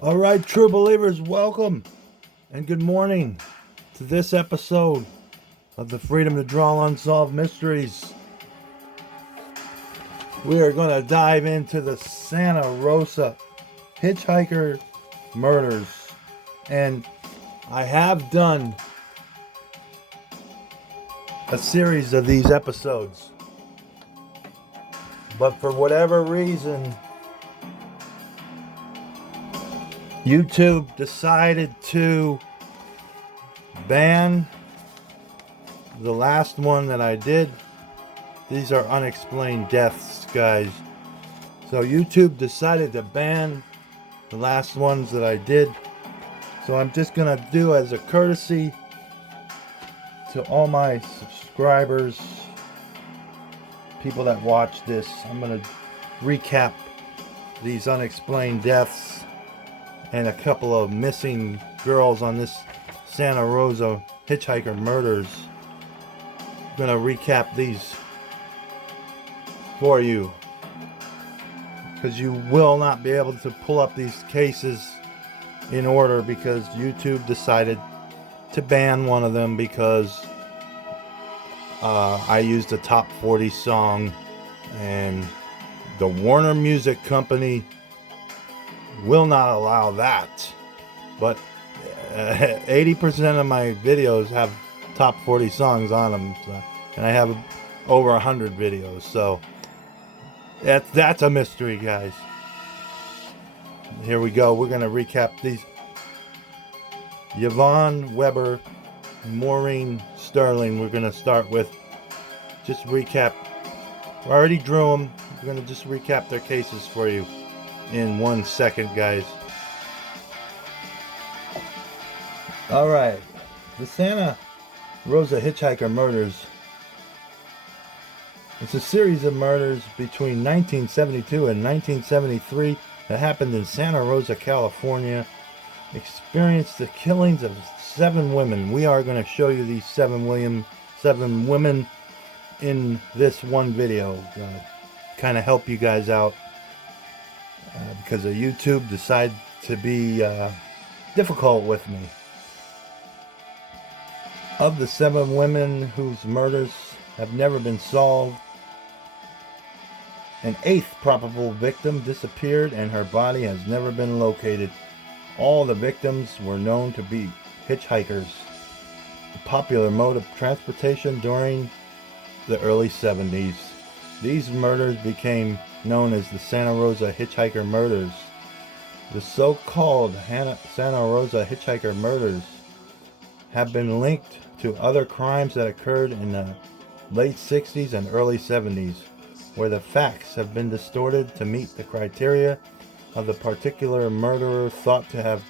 All right, true believers, welcome and good morning to this episode of the Freedom to Draw Unsolved Mysteries. We are going to dive into the Santa Rosa hitchhiker murders. And I have done a series of these episodes, but for whatever reason, YouTube decided to ban the last one that I did. These are unexplained deaths, guys. So YouTube decided to ban the last ones that I did. So I'm just gonna do, as a courtesy to all my subscribers, people that watch this, I'm gonna recap these unexplained deaths and a couple of missing girls on this Santa Rosa hitchhiker murders. I'm gonna recap these for you, because you will not be able to pull up these cases in order, because YouTube decided to ban one of them because I used a top 40 song, and the Warner Music Company will not allow that. But 80% of my videos have top 40 songs on them, so, and I have over 100 videos, so that's a mystery, guys. Here we go. We're going to recap these. Yvonne Weber, Maureen Sterling. We're going to start with just recap. I already drew them. We're going to just recap their cases for you in 1 second, guys. All right. The Santa Rosa hitchhiker murders. It's a series of murders between 1972 and 1973 that happened in Santa Rosa, California. Experienced the killings of 7 women. We are going to show you these 7 women in this one video. Kind of help you guys out, because of YouTube decided to be difficult with me. Of the 7 women whose murders have never been solved, an 8th probable victim disappeared and her body has never been located. All the victims were known to be hitchhikers, a popular mode of transportation during the early 70s. These murders became known as the Santa Rosa hitchhiker murders. The so-called Santa Rosa hitchhiker murders have been linked to other crimes that occurred in the late 60s and early 70s, where the facts have been distorted to meet the criteria of the particular murderer thought to have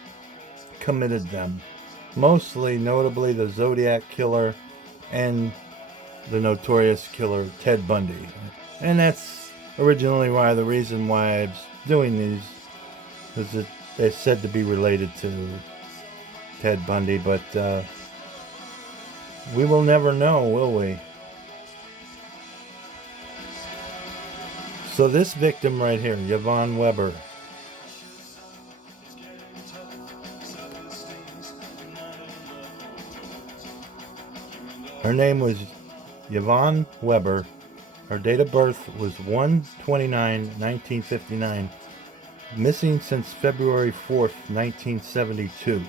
committed them. Mostly notably the Zodiac Killer and the notorious killer Ted Bundy. And that's originally the reason why I was doing these, because they're said to be related to Ted Bundy, but we will never know, will we? So this victim right here, Yvonne Weber, her name was Yvonne Weber. Her date of birth was 1/29/1959. Missing since February 4th, 1972.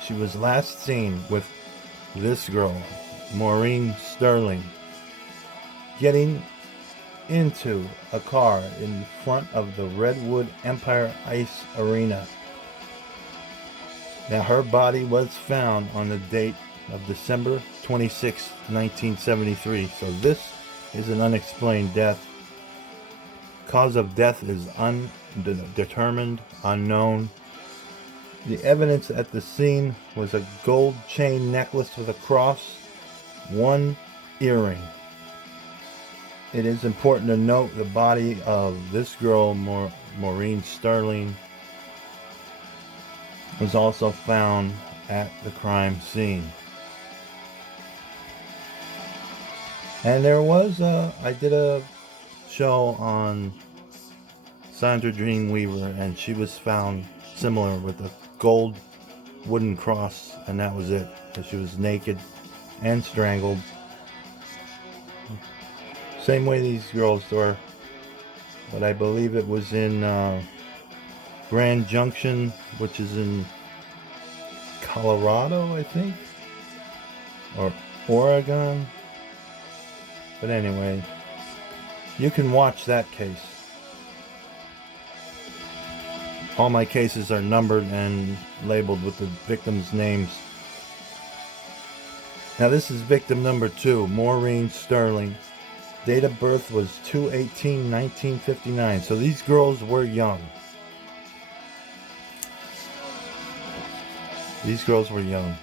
She was last seen with this girl, Maureen Sterling, getting into a car in front of the Redwood Empire Ice Arena. Now, her body was found on the date of December 26, 1973. So this is an unexplained death. Cause of death is undetermined, unknown. The evidence at the scene was a gold chain necklace with a cross, 1 earring. It is important to note the body of this girl, Maureen Sterling, was also found at the crime scene. And there was I did a show on Sandra Dreamweaver, and she was found similar with a gold wooden cross, and that was it. Because she was naked and strangled. Same way these girls were, but I believe it was in Grand Junction, which is in Colorado, I think, or Oregon. But anyway, you can watch that case. All my cases are numbered and labeled with the victims' names. Now this is victim number 2, Maureen Sterling. Date of birth was 2/18/1959. So these girls were young. These girls were young.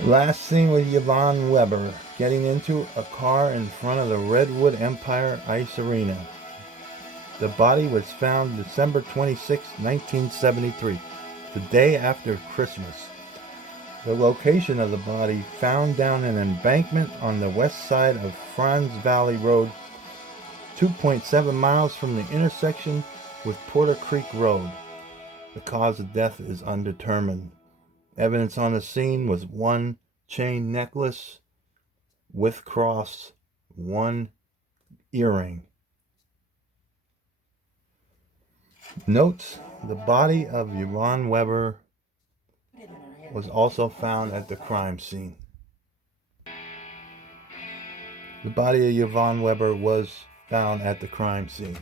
Last seen with Yvonne Weber getting into a car in front of the Redwood Empire Ice Arena. The body was found December 26, 1973, the day after Christmas. The location of the body found down an embankment on the west side of Franz Valley Road, 2.7 miles from the intersection with Porter Creek Road. The cause of death is undetermined. Evidence on the scene was one chain necklace with cross, one earring. Notes: the body of Yvonne Weber was also found at the crime scene. The body of Yvonne Weber was found at the crime scene.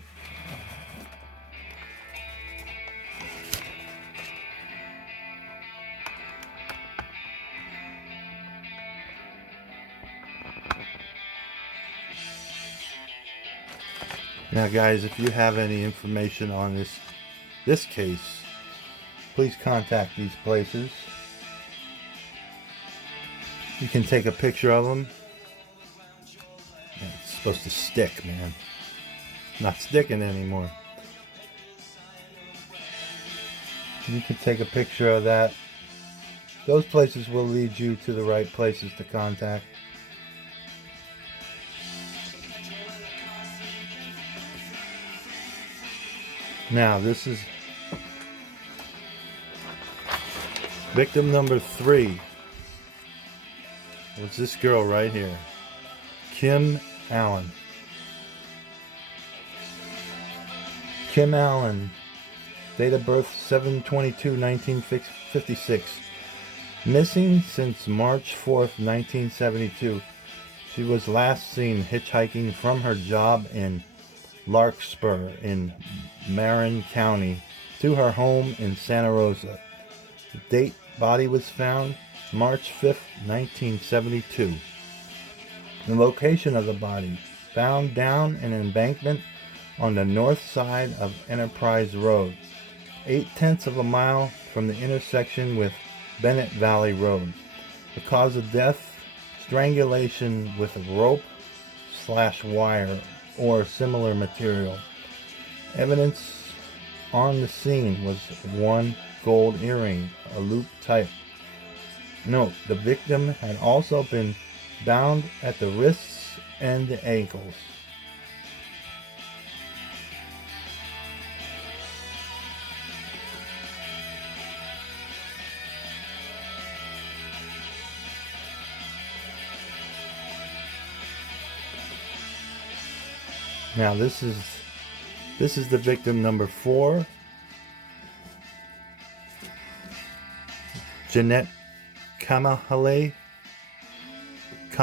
Now guys, if you have any information on this case, please contact these places. You can take a picture of them. It's supposed to stick, man. Not sticking anymore. You can take a picture of that. Those places will lead you to the right places to contact. Now, this is victim number 3. It's this girl right here, Kim Allen. Kim Allen, date of birth 7/22/1956. Missing since March 4th, 1972. She was last seen hitchhiking from her job in Larkspur in Marin County to her home in Santa Rosa. The date body was found March 5th, 1972. The location of the body found down an embankment on the north side of Enterprise Road, 0.8 of a mile from the intersection with Bennett Valley Road. The cause of death, strangulation with a rope/wire or similar material. Evidence on the scene was one gold earring, a loop type. Note: the victim had also been bound at the wrists and the ankles. Now this is the victim number 4, Jeanette Kamahale. I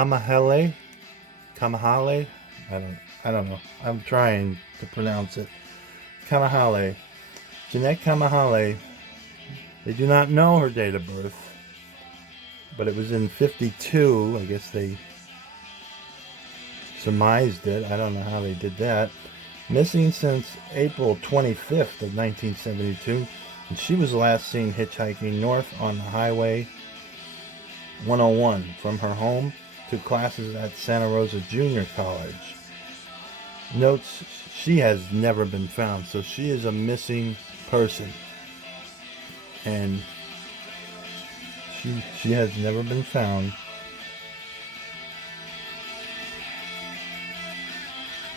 don't know. I'm trying to pronounce it. Kamahale. Jeanette Kamahale. They do not know her date of birth, but it was in 52. I guess they surmised it. I don't know how they did that. Missing since April 25th of 1972, and she was last seen hitchhiking north on the Highway 101 from her home to classes at Santa Rosa Junior College. Notes: she has never been found, so she is a missing person, and she has never been found.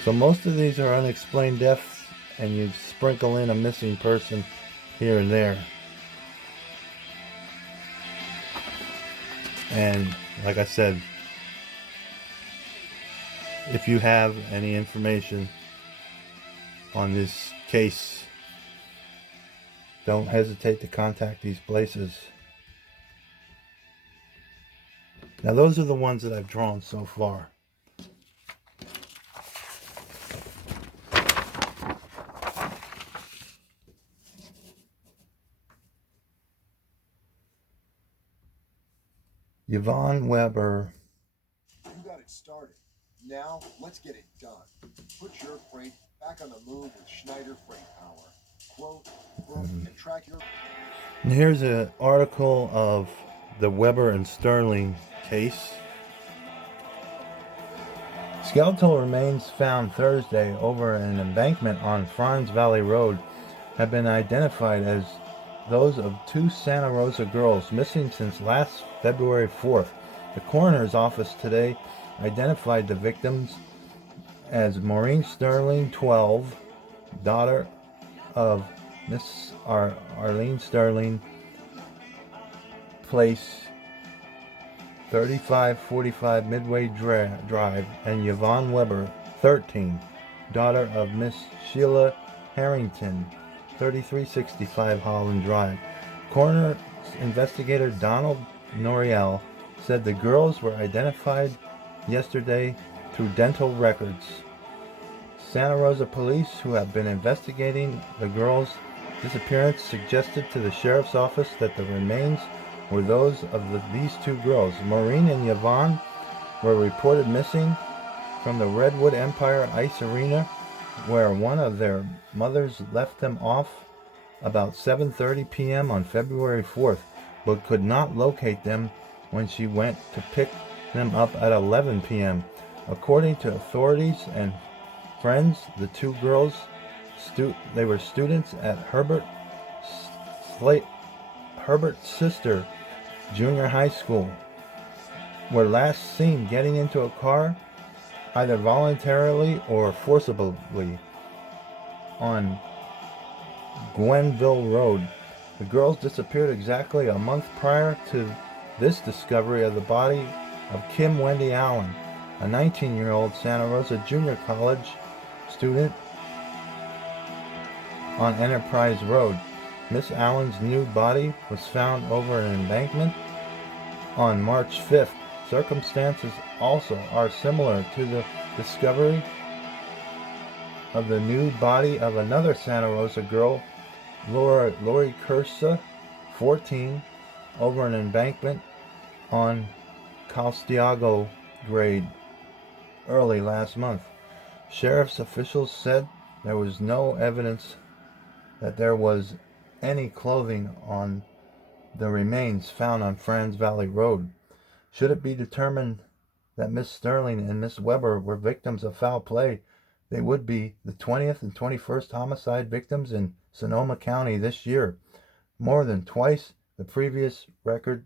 So most of these are unexplained deaths and you sprinkle in a missing person here and there. And like I said, if you have any information on this case, don't hesitate to contact these places. Now those are the ones that I've drawn so far. Yvonne Weber. You got it started. Now, let's get it done. Put your freight back on the move with Schneider Freight Power. Quote, book, and track your... And here's an article of the Weber and Sterling case. Skeletal remains found Thursday over an embankment on Franz Valley Road have been identified as those of two Santa Rosa girls missing since last February 4th. The coroner's office today identified the victims as Maureen Sterling, 12, daughter of Miss Arlene Sterling, place 3545 Midway Drive, and Yvonne Weber, 13, daughter of Miss Sheila Harrington, 3365 Holland Drive. Coroner investigator Donald Noriel said the girls were identified yesterday through dental records. Santa Rosa police, who have been investigating the girls' disappearance, suggested to the sheriff's office that the remains were those of these two girls. Maureen and Yvonne were reported missing from the Redwood Empire Ice Arena, where one of their mothers left them off about 7:30 p.m. on February 4th, but could not locate them when she went to pick them up at 11 p.m. According to authorities and friends, the two girls, they were students at Herbert Sister Junior High School, were last seen getting into a car, either voluntarily or forcibly, on Gwenville Road. The girls disappeared exactly a month prior to this discovery of the body of Kim Wendy Allen, a 19-year-old Santa Rosa Junior College student on Enterprise Road. Miss Allen's new body was found over an embankment on March 5th. Circumstances also are similar to the discovery of the new body of another Santa Rosa girl, Lori Cursa, 14, over an embankment on Costiago Grade early last month. Sheriff's officials said there was no evidence that there was any clothing on the remains found on Franz Valley Road. Should it be determined that Miss Sterling and Miss Weber were victims of foul play, they would be the 20th and 21st homicide victims in Sonoma County this year, more than twice the previous record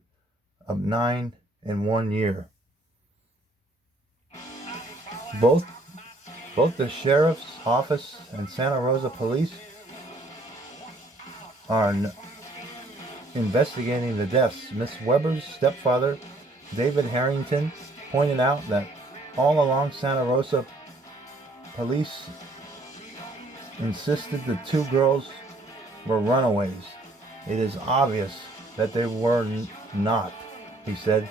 of 9 in 1 year. Both the Sheriff's Office and Santa Rosa Police are investigating the deaths. Miss Weber's stepfather, David Harrington, pointed out that all along Santa Rosa police insisted the two girls were runaways. It is obvious that they were not, he said.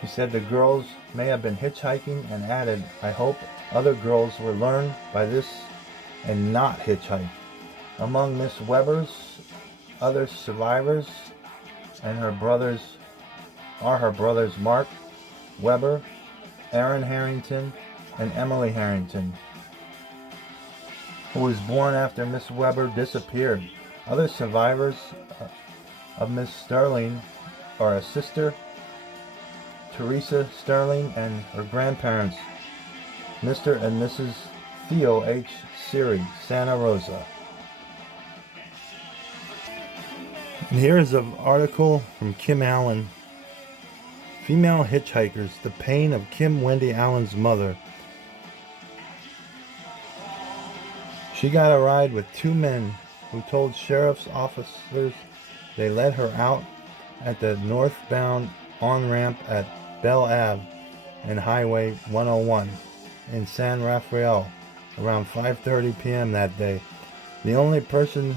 He said the girls may have been hitchhiking and added, I hope other girls will learn by this and not hitchhike. Among Miss Weber's other survivors and her brothers are her brothers Mark Weber, Aaron Harrington, and Emily Harrington, who was born after Miss Weber disappeared. Other survivors of Miss Sterling are a sister, Teresa Sterling, and her grandparents, Mr. and Mrs. Theo H. Siri, Santa Rosa. And here is an article from Kim Allen. Female hitchhikers, the pain of Kim Wendy Allen's mother. She got a ride with two men who told sheriff's officers they let her out at the northbound on-ramp at Bell Ave and Highway 101 in San Rafael around 5:30 p.m. that day. The only person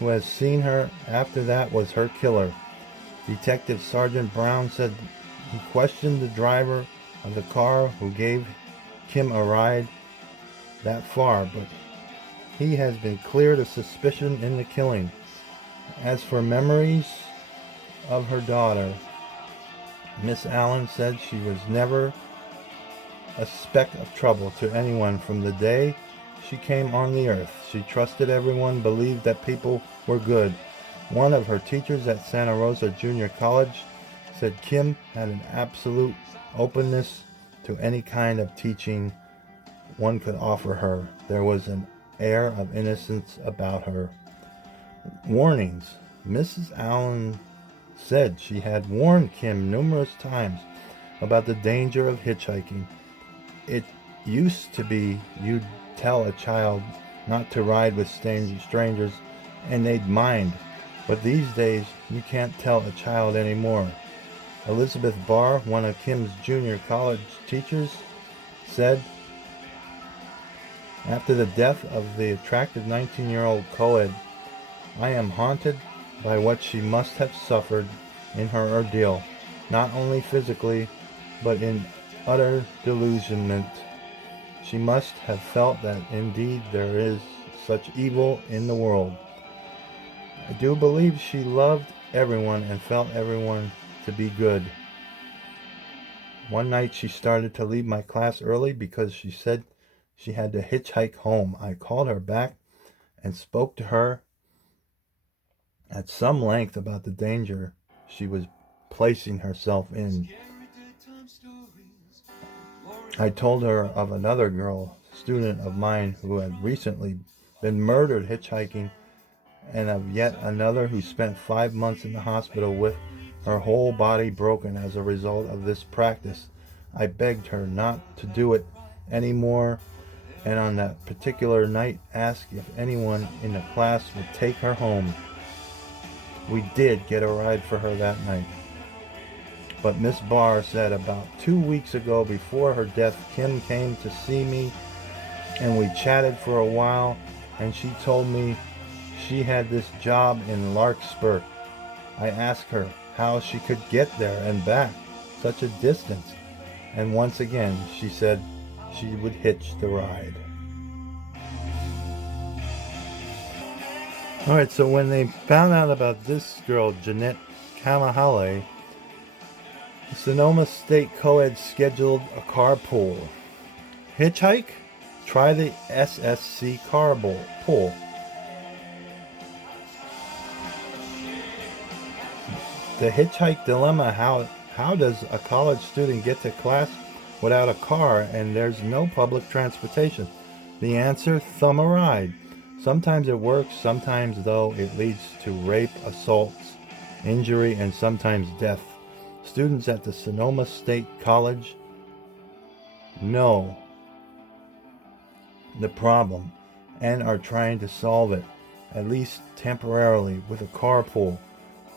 who has seen her after that was her killer. Detective Sergeant Brown said he questioned the driver of the car who gave Kim a ride that far, but he has been cleared of suspicion in the killing. As for memories of her daughter, Miss Allen said she was never a speck of trouble to anyone from the day she came on the earth. She trusted everyone, believed that people were good. One of her teachers at Santa Rosa Junior College said Kim had an absolute openness to any kind of teaching one could offer her. There was an air of innocence about her. Warnings. Mrs. Allen said she had warned Kim numerous times about the danger of hitchhiking. It used to be you'd tell a child not to ride with strangers and they'd mind, but these days you can't tell a child anymore. Elizabeth Barr, one of Kim's junior college teachers, said, after the death of the attractive 19-year-old co-ed, I am haunted by what she must have suffered in her ordeal, not only physically, but in utter delusionment. She must have felt that indeed there is such evil in the world. I do believe she loved everyone and felt everyone to be good. One night she started to leave my class early because she said she had to hitchhike home. I called her back and spoke to her at some length about the danger she was placing herself in. I told her of another girl, student of mine, who had recently been murdered hitchhiking, and of yet another who spent 5 months in the hospital with her whole body broken as a result of this practice. I begged her not to do it anymore, and on that particular night asked if anyone in the class would take her home. We did get a ride for her that night. But Miss Barr said about 2 weeks ago, before her death, Kim came to see me and we chatted for a while, and she told me she had this job in Larkspur. I asked her how she could get there and back such a distance, and once again she said she would hitch the ride. Alright, so when they found out about this girl, Jeanette Kamahale, the Sonoma State co-ed scheduled a carpool. Hitchhike? Try the SSC carpool. The hitchhike dilemma, how does a college student get to class without a car and there's no public transportation? The answer, thumb a ride. Sometimes it works, sometimes though it leads to rape, assaults, injury, and sometimes death. Students at the Sonoma State College know the problem and are trying to solve it, at least temporarily, with a carpool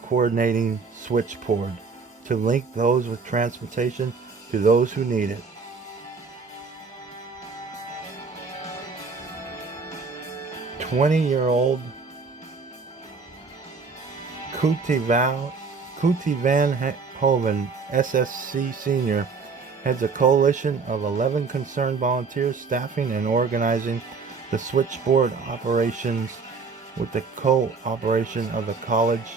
coordinating switchboard to link those with transportation to those who need it. "20-year-old Kuti Van Hoven, SSC senior, heads a coalition of 11 concerned volunteers staffing and organizing the switchboard operations with the cooperation of the college.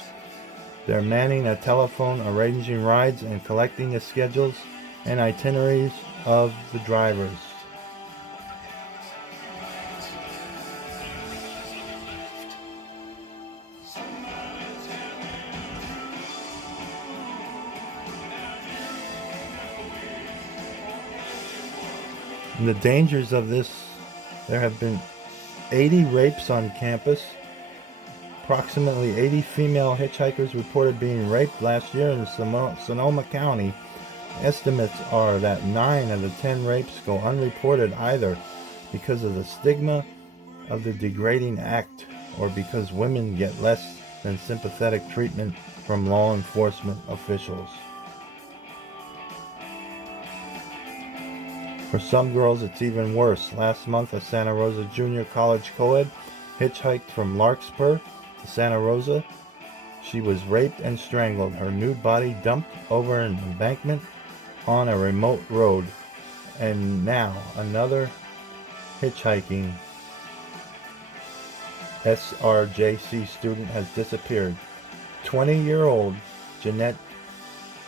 They're manning a telephone, arranging rides, and collecting the schedules and itineraries of the drivers. And the dangers of this, there have been 80 rapes on campus. Approximately 80 female hitchhikers reported being raped last year in Sonoma County. Estimates are that 9 of the 10 rapes go unreported either because of the stigma of the degrading act, or because women get less than sympathetic treatment from law enforcement officials. For some girls, it's even worse. Last month, a Santa Rosa junior college co-ed hitchhiked from Larkspur to Santa Rosa. She was raped and strangled, her nude body dumped over an embankment on a remote road. And now, another hitchhiking SRJC student has disappeared. 20-year-old Jeanette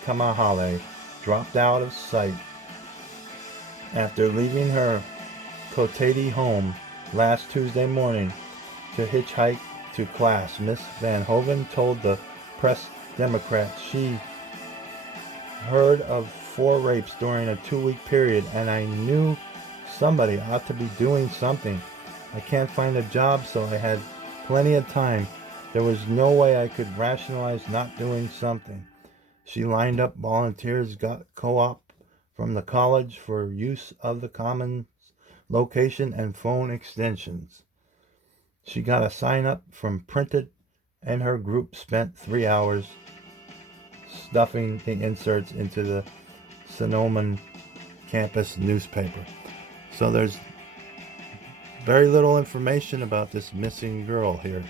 Kamahale dropped out of sight after leaving her Kotati home last Tuesday morning to hitchhike to class. Miss Van Hoven told the Press Democrat she heard of 4 rapes during a 2-week period, and I knew somebody ought to be doing something. I can't find a job, so I had plenty of time. There was no way I could rationalize not doing something. She lined up volunteers, got co-op from the college for use of the commons location and phone extensions. She got a sign up from Printed, and her group spent 3 hours stuffing the inserts into the Sonoma campus newspaper. So there's very little information about this missing girl here.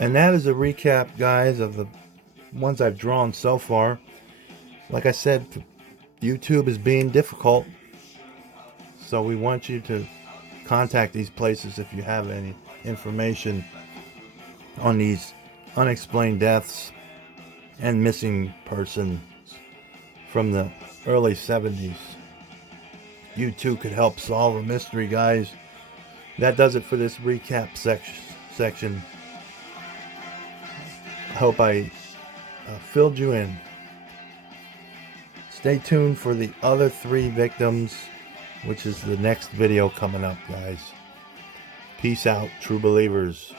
And that is a recap, guys, of the ones I've drawn so far. Like I said, YouTube is being difficult, so we want you to contact these places if you have any information on these unexplained deaths and missing persons from the early 70s. You too could help solve a mystery, guys. That does it for this recap section. I hope I filled you in. Stay tuned for the other 3 victims, which is the next video coming up, guys. Peace out, true believers.